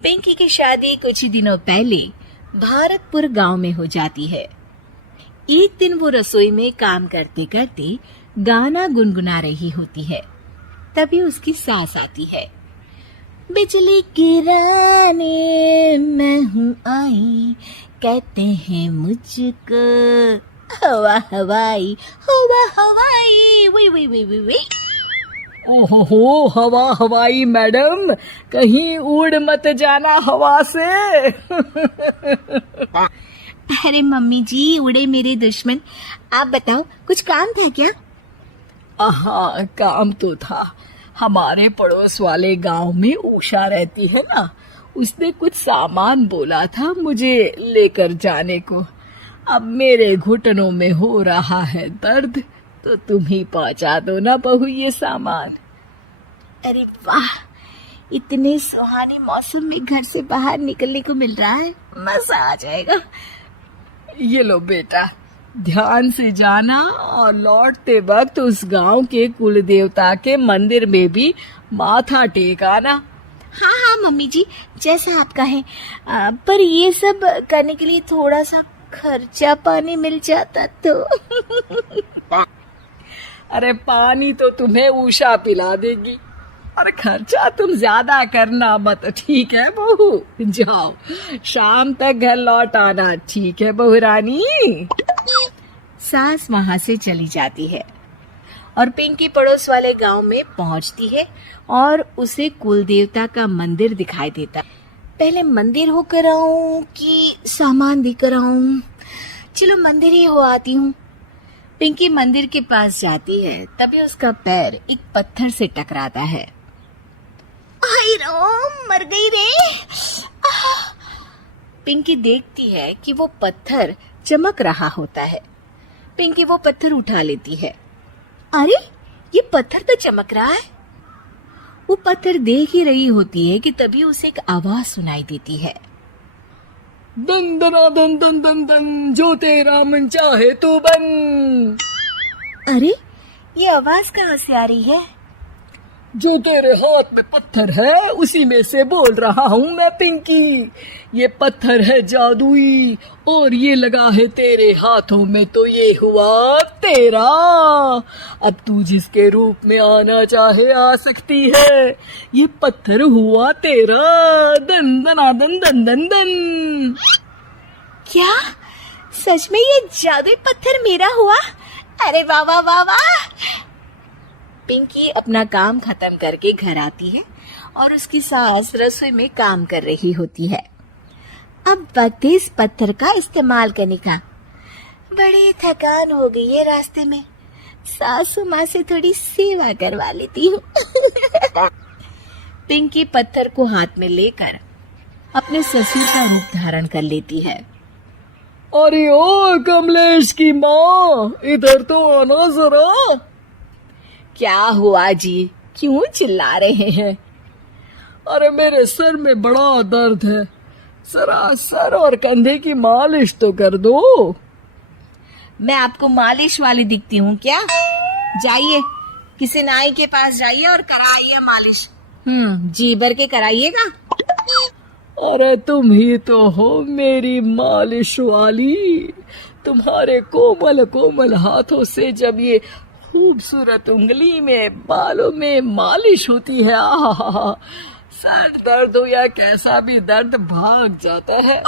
पिंकी की शादी कुछ ही दिनों पहले भारतपुर गांव में हो जाती है। एक दिन वो रसोई में काम करते करते गाना गुनगुना रही होती है। तभी उसकी सास आती है। बिजली गिराने मैं हूँ आई, कहते हैं मुझको हवा हवाई, हवा हवाई, वी वी वी वी वी। ओहो, हवा हवाई मैडम, कहीं उड़ मत जाना हवा से। अरे मम्मी जी, उड़े मेरे दुश्मन। आप बताओ, कुछ काम था क्या? हाँ, काम तो था। हमारे पड़ोस वाले गांव में उषा रहती है ना, उसने कुछ सामान बोला था मुझे लेकर जाने को। अब मेरे घुटनों में हो रहा है दर्द, तो तुम ही पहुंचा दो ना बहू ये सामान। अरे वाह, इतने सुहाने मौसम में घर से बाहर निकलने को मिल रहा है, मजा आ जाएगा। ये लो बेटा, ध्यान से जाना और लौटते वक्त उस गांव के कुल देवता के मंदिर में भी माथा टेक आना। हाँ हाँ मम्मी जी, जैसा आप कहें। पर ये सब करने के लिए थोड़ा सा खर्चा पानी मिल जाता तो। अरे पानी तो तुम्हें उषा पिला देगी, और खर्चा तुम ज्यादा करना मत, ठीक है बहू? जाओ, शाम तक घर लौट आना, ठीक है बहू रानी? सास वहां से चली जाती है और पिंकी पड़ोस वाले गांव में पहुंचती है और उसे कुल देवता का मंदिर दिखाई देता। पहले मंदिर होकर आऊं कि सामान देकर आऊं? चलो मंदिर ही हो आती हूँ। पिंकी मंदिर के पास जाती है, तभी उसका पैर एक पत्थर से टकराता है। हाय राम, मर गई रे। पिंकी देखती है कि वो पत्थर चमक रहा होता है। पिंकी वो पत्थर उठा लेती है। अरे, ये पत्थर तो चमक रहा है। वो पत्थर देख ही रही होती है कि तभी उसे एक आवाज सुनाई देती है। दन दना दन दन दन दन, जो तेरा मन चाहे तो बन। अरे, ये आवाज कहाँ से आ रही है? जो तेरे हाथ में पत्थर है उसी में से बोल रहा हूँ मैं पिंकी। ये पत्थर है जादुई, और ये लगा है तेरे हाथों में, तो ये हुआ तेरा। अब तू जिसके रूप में आना चाहे आ सकती है। ये पत्थर हुआ तेरा। दन दना दन दन दन दन। क्या सच में ये जादुई पत्थर मेरा हुआ? अरे वाह वाह वाह वाह। पिंकी अपना काम खत्म करके घर आती है और उसकी सास रसोई में काम कर रही होती है। अब वक्त है इस पत्थर का इस्तेमाल करने का। बड़ी थकान हो गई है रास्ते में, सासू माँ से थोड़ी सेवा करवा लेती हूँ। पिंकी पत्थर को हाथ में लेकर अपने ससुर का रूप धारण कर लेती है। अरे ओ कमलेश की माँ, इधर तो आना जरा। क्या हुआ जी, क्यों चिल्ला रहे हैं? अरे मेरे सर में बड़ा दर्द है, जरा सर और कंधे की मालिश तो कर दो। मैं आपको मालिश वाली दिखती हूँ क्या? जाइए, किसी नाई के पास जाइए और कराइए मालिश। जी भर के कराइएगा। अरे तुम ही तो हो मेरी मालिश वाली। तुम्हारे कोमल कोमल हाथों से जब ये खूबसूरत उंगली में बालों में मालिश होती है, आहा, सर दर्द हो या कैसा भी दर्द भाग जाता है।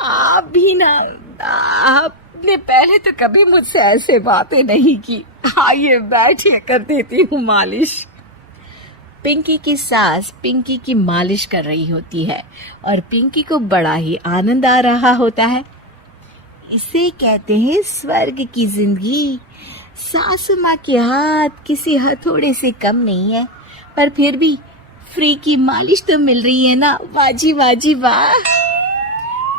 आप भी ना, आपने पहले तो कभी मुझसे ऐसे बातें नहीं की। आइए बैठिए, कर देती हूँ मालिश। पिंकी की सास पिंकी की मालिश कर रही होती है और पिंकी को बड़ा ही आनंद आ रहा होता है। इसे कहते हैं स्वर्ग की जिंदगी। सासू माँ के हाथ किसी हथौड़े से कम नहीं है, पर फिर भी फ्री की मालिश तो मिल रही है ना। वाजी वाजी वाह।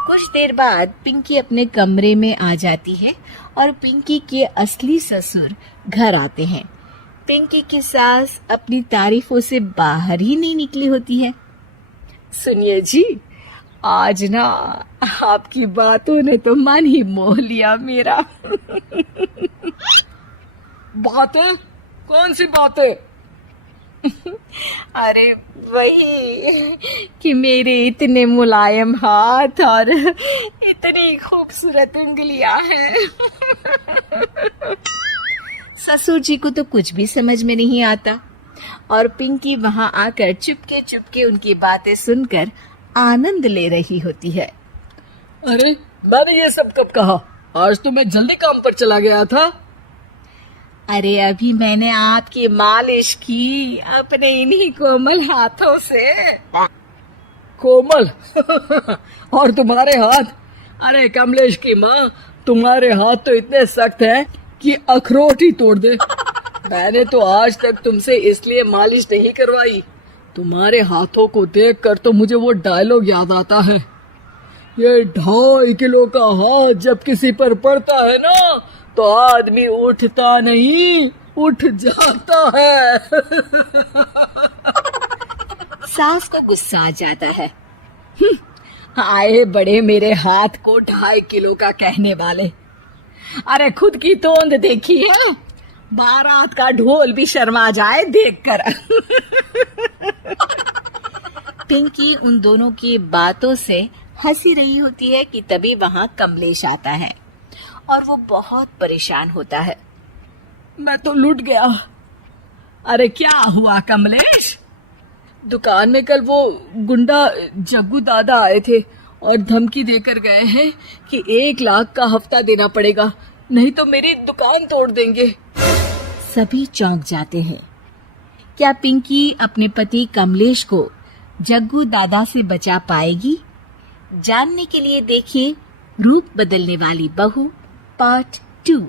कुछ देर बाद पिंकी अपने कमरे में आ जाती है और पिंकी के असली ससुर घर आते हैं। पिंकी की सास अपनी तारीफों से बाहर ही नहीं निकली होती है। सुनिए जी, आज ना आपकी बातों ने तो मन ही मोह लिया मेरा। बातें? कौन सी बातें? अरे वही कि मेरे इतने मुलायम हाथ और इतनी खूबसूरत उंगलियां हैं। ससुर जी को तो कुछ भी समझ में नहीं आता और पिंकी वहां आकर चुपके चुपके उनकी बातें सुनकर आनंद ले रही होती है। अरे मैंने ये सब कब कहा? आज तो मैं जल्दी काम पर चला गया था। अरे अभी मैंने आपकी मालिश की अपने इन्हीं कोमल हाथों से। कोमल और तुम्हारे हाथ? अरे कमलेश की माँ, तुम्हारे हाथ तो इतने सख्त हैं कि अखरोट ही तोड़ दे। मैंने तो आज तक तुमसे इसलिए मालिश नहीं करवाई। तुम्हारे हाथों को देखकर तो मुझे वो डायलॉग याद आता है, ये 2.5 किलो का हाथ जब किसी पर पड़ता है ना तो आदमी उठता नहीं, उठ जाता है। सास को गुस्सा आ जाता है। आए बड़े मेरे हाथ को 2.5 किलो का कहने वाले। अरे खुद की तोंद देखी है, बारात का ढोल भी शर्मा जाए देखकर। पिंकी उन दोनों की बातों से हंसी रही होती है कि तभी वहां कमलेश आता है और वो बहुत परेशान होता है। मैं तो लुट गया। अरे क्या हुआ कमलेश? दुकान में कल वो गुंडा जग्गू दादा आए थे और धमकी देकर गए हैं कि 1 लाख का हफ्ता देना पड़ेगा, नहीं तो मेरी दुकान तोड़ देंगे। सभी चौंक जाते हैं। क्या पिंकी अपने पति कमलेश को जग्गू दादा से बचा पाएगी? जानने के लिए देखिए रूप बदलने वाली बहू पार्ट 2।